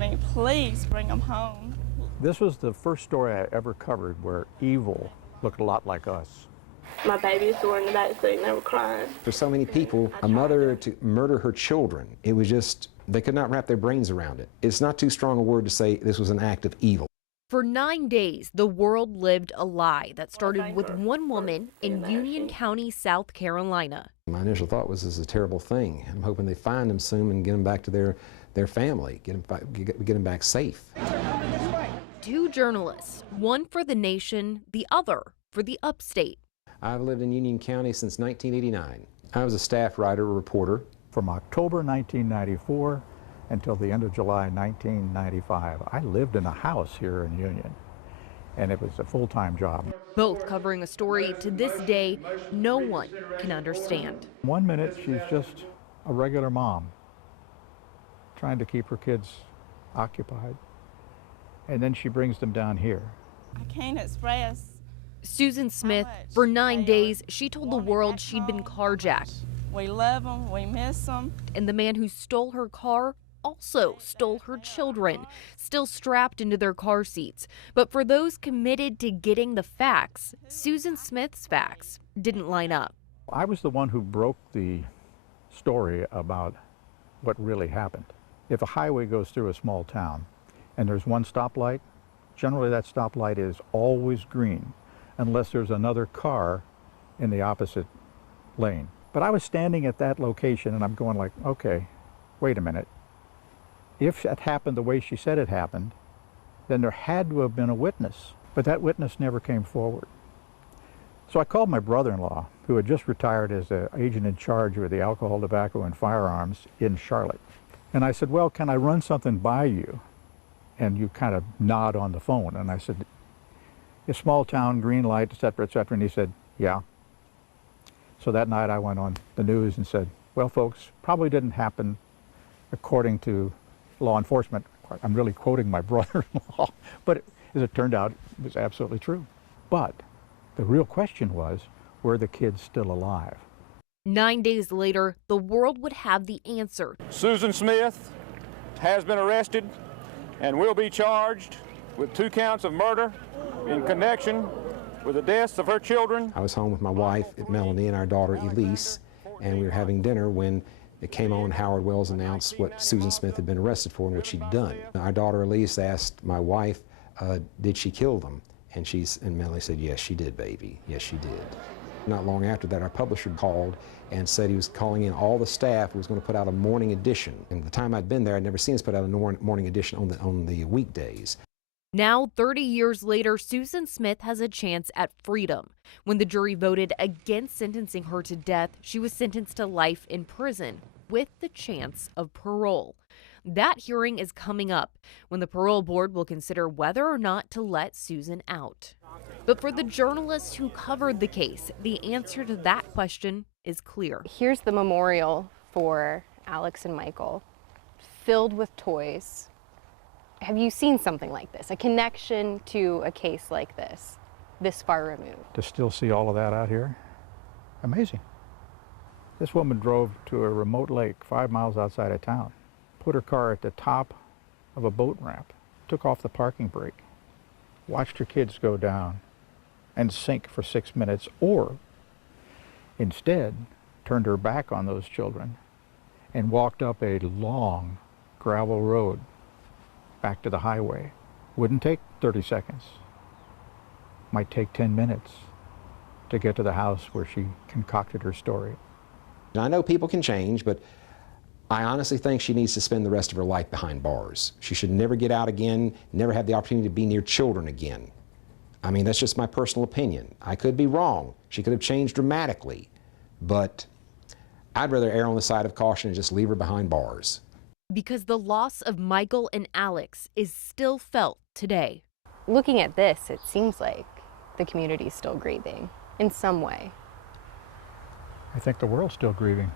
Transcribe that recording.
me, please bring them home. This was the first story I ever covered where evil looked a lot like us. My babies were in the back seat and they were crying. For so many people, a mother to murder her children, it was just, they could not wrap their brains around it. It's not too strong a word to say this was an act of evil. For 9 days, the world lived a lie that started with one woman in Union County, South Carolina. My initial thought was, this is a terrible thing. I'm hoping they find them soon and get them back to their family, get them back safe. Two journalists, one for the Nation, the other for the Upstate. I've lived in Union County since 1989. I was a staff writer, a reporter. From October 1994 until the end of July 1995, I lived in a house here in Union, and it was a full-time job. Both covering a story to this day no one can understand. 1 minute, she's just a regular mom trying to keep her kids occupied, and then she brings them down here. I can't express. Susan Smith, for 9 days, she told the world she'd been carjacked. We love them, we miss them. And the man who stole her car also stole her children, still strapped into their car seats. But for those committed to getting the facts, Susan Smith's facts didn't line up. I was the one who broke the story about what really happened. If a highway goes through a small town and there's one stoplight, generally that stoplight is always green unless there's another car in the opposite lane. But I was standing at that location and I'm going like, okay, wait a minute. If it happened the way she said it happened, then there had to have been a witness, but that witness never came forward. So I called my brother-in-law, who had just retired as an agent in charge of the alcohol, tobacco, and firearms in Charlotte. And I said, well, can I run something by you? And you kind of nod on the phone. And I said, a small town, green light, et cetera, and he said, yeah. So that night I went on the news and said, well, folks, probably didn't happen according to law enforcement. I'm really quoting my brother-in-law, but as it turned out, it was absolutely true. But the real question was, were the kids still alive? 9 days later, the world would have the answer. Susan Smith has been arrested and will be charged with 2 counts of murder in connection with the deaths of her children. I was home with my wife, Melanie, and our daughter, Elise, and we were having dinner when it came on. Howard Wells announced what Susan Smith had been arrested for and what she'd done. Our daughter, Elise, asked my wife, did she kill them? And Melanie said, yes, she did, baby. Yes, she did. Not long after that, our publisher called and said he was calling in all the staff who was going to put out a morning edition. And the time I'd been there, I'd never seen us put out a morning edition on the weekdays. Now, 30 years later, Susan Smith has a chance at freedom. When the jury voted against sentencing her to death, she was sentenced to life in prison with the chance of parole. That hearing is coming up when the parole board will consider whether or not to let Susan out. But for the journalists who covered the case, the answer to that question is clear. Here's the memorial for Alex and Michael, filled with toys. Have you seen something like this, a connection to a case like this far removed? To still see all of that out here, amazing. This woman drove to a remote lake 5 miles outside of town, put her car at the top of a boat ramp, took off the parking brake, watched her kids go down and sink for 6 minutes, or instead turned her back on those children and walked up a long gravel road back to the highway. Wouldn't take 30 seconds. Might take 10 minutes to get to the house where she concocted her story. And I know people can change, but I honestly think she needs to spend the rest of her life behind bars. She should never get out again, never have the opportunity to be near children again. I mean, that's just my personal opinion. I could be wrong. She could have changed dramatically, but I'd rather err on the side of caution and just leave her behind bars. Because the loss of Michael and Alex is still felt today. Looking at this, it seems like the community is still grieving in some way. I think the world's still grieving.